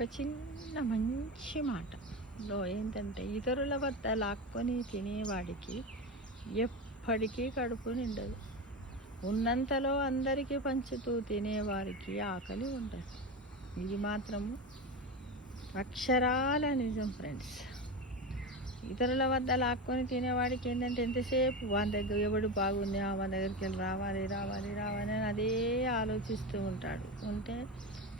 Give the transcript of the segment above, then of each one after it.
ఒక చిన్న మంచి మాటలో ఏంటంటే ఇతరుల వద్ద లాక్కొని తినేవాడికి ఎప్పటికీ కడుపు నిండదు. ఉన్నంతలో అందరికీ పంచుతూ తినేవారికి ఆకలి ఉండదు. ఇది మాత్రము అక్షరాల నిజం ఫ్రెండ్స్. ఇతరుల వద్ద లాక్కొని తినేవాడికి ఏంటంటే ఎంతసేపు వాని దగ్గర ఎవడు బాగుంది వాని దగ్గరికి వెళ్ళి రావాలి రావాలి రావాలి అని అదే ఆలోచిస్తూ ఉంటాడు. ఉంటే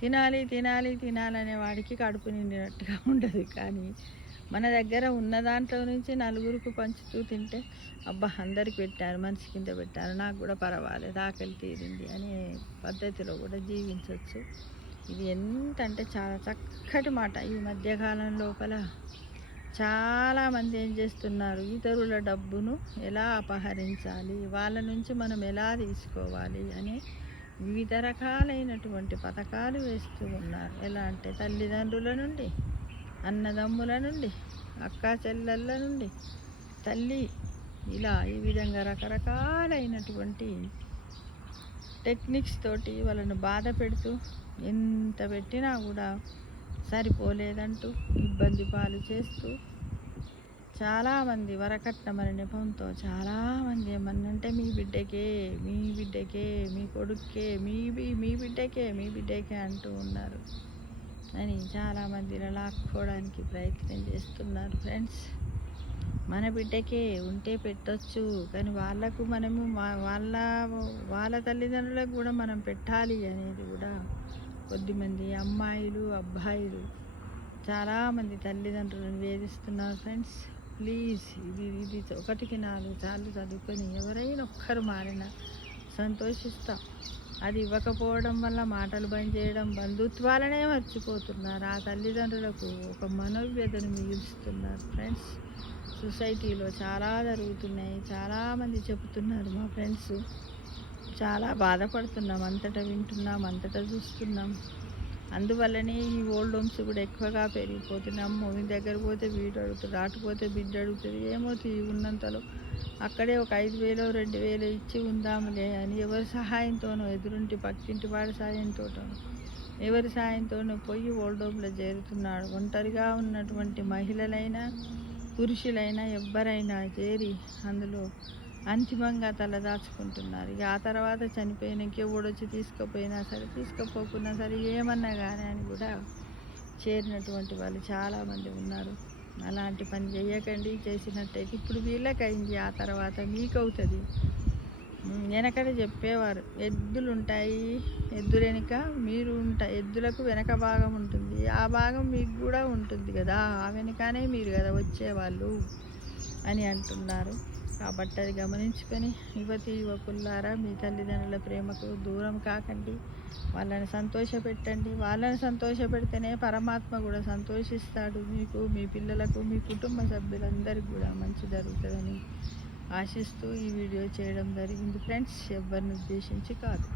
తినాలనే వాడికి కడుపు నిండినట్టుగా ఉండదు. కానీ మన దగ్గర ఉన్న దాంట్లో నుంచి నలుగురికి పంచుతూ తింటే అబ్బా అందరికి పెట్టారు, మనిషి కింద పెట్టారు, నాకు కూడా పర్వాలేదు, ఆకలి తీరింది అనే పద్ధతిలో కూడా జీవించవచ్చు. ఇది ఎంత అంటే చాలా చక్కటి మాట. ఈ మధ్యకాలం లోపల చాలామంది ఏం చేస్తున్నారు, ఇతరుల డబ్బును ఎలా అపహరించాలి, వాళ్ళ నుంచి మనం ఎలా తీసుకోవాలి అని వివిధ రకాలైనటువంటి పథకాలు వేస్తూ ఉన్నారు. ఎలా అంటే తల్లిదండ్రుల నుండి, అన్నదమ్ముల నుండి, అక్కా చెల్లెళ్ళ నుండి, తల్లి, ఇలా ఈ విధంగా రకరకాలైనటువంటి టెక్నిక్స్ తోటి వాళ్ళను బాధ పెడుతూ ఎంత పెట్టినా కూడా సరిపోలేదంటూ ఇబ్బంది పాలు చేస్తూ చాలామంది వరకట్నమనే నెపంతో చాలామంది ఏమన్నంటే మీ బిడ్డకే, మీ కొడుక్కే, మీ బిడ్డకే అంటూ ఉన్నారు అని చాలామంది ఇలా లాక్కోవడానికి ప్రయత్నం చేస్తున్నారు ఫ్రెండ్స్. మన బిడ్డకే ఉంటే పెట్టొచ్చు, కానీ వాళ్ళకు మనము వాళ్ళ తల్లిదండ్రులకు కూడా మనం పెట్టాలి అనేది కూడా కొద్దిమంది అమ్మాయిలు అబ్బాయిలు చాలామంది తల్లిదండ్రులను వేధిస్తున్నారు ఫ్రెండ్స్. ప్లీజ్ ఇది 1కి 4 సార్లు చదువుకొని ఎవరైనా ఒక్కరు మారినా సంతోషిస్తాం. అది ఇవ్వకపోవడం వల్ల మాటలు బంద్ చేయడం, బంధుత్వాలనే మర్చిపోతున్నారు. ఆ తల్లిదండ్రులకు ఒక మనోవ్యధను మిగులుస్తున్నారు ఫ్రెండ్స్. సొసైటీలో చాలా జరుగుతున్నాయి, చాలామంది చెబుతున్నారు. మా ఫ్రెండ్స్ చాలా బాధపడుతున్నాం, అంతటా వింటున్నాం, అంతటా చూస్తున్నాం. అందువల్లనే ఈ ఓల్డ్ హోమ్స్ కూడా ఎక్కువగా పెరిగిపోతున్నాం. మీ దగ్గర పోతే వీడు అడుగుతుంది, ఆటుపోతే బిడ్డ అడుగుతుంది. ఏమో ఉన్నంతలో అక్కడే ఒక 5,000 2,000 ఇచ్చి ఉందాములే అని ఎవరి సహాయంతోనో, ఎదురుంటి పక్కింటి వాడి సాయంతోనో, ఎవరి సాయంతోనో పోయి ఓల్డ్ హోమ్లో చేరుతున్నాడు. ఒంటరిగా ఉన్నటువంటి మహిళలైనా పురుషులైనా ఎవ్వరైనా చేరి అందులో అంతిమంగా తలదాచుకుంటున్నారు. ఇక ఆ తర్వాత చనిపోయినాక ఎవడొచ్చి తీసుకుపోయినా సరే, తీసుకుపోకున్నా సరే, ఏమన్నా కానీ అని కూడా చేరినటువంటి వాళ్ళు చాలామంది ఉన్నారు. అలాంటి పని చేయకండి. చేసినట్టయితే ఇప్పుడు వీళ్ళకైంది, ఆ తర్వాత మీకు అవుతుంది. వెనకడే చెప్పేవారు, ఎద్దులు ఉంటాయి, ఎద్దుల వెనుక మీరు ఉంటాయి, ఎద్దులకు వెనక భాగం ఉంటుంది, ఆ భాగం మీకు కూడా ఉంటుంది కదా, ఆ వెనకనే మీరు కదా వచ్చేవాళ్ళు అని అంటున్నారు. కాబట్టి అది గమనించుకొని యువకులారా, మీ తల్లిదండ్రుల ప్రేమకు దూరం కాకండి, వాళ్ళని సంతోషపెట్టండి. వాళ్ళని సంతోషపెడితేనే పరమాత్మ కూడా సంతోషిస్తాడు. మీకు, మీ పిల్లలకు, మీ కుటుంబ సభ్యులందరికీ కూడా మంచి జరుగుతుందని ఆశిస్తూ ఈ వీడియో చేయడం జరిగింది ఫ్రెండ్స్. ఎవరిని ఉద్దేశించి కాదు.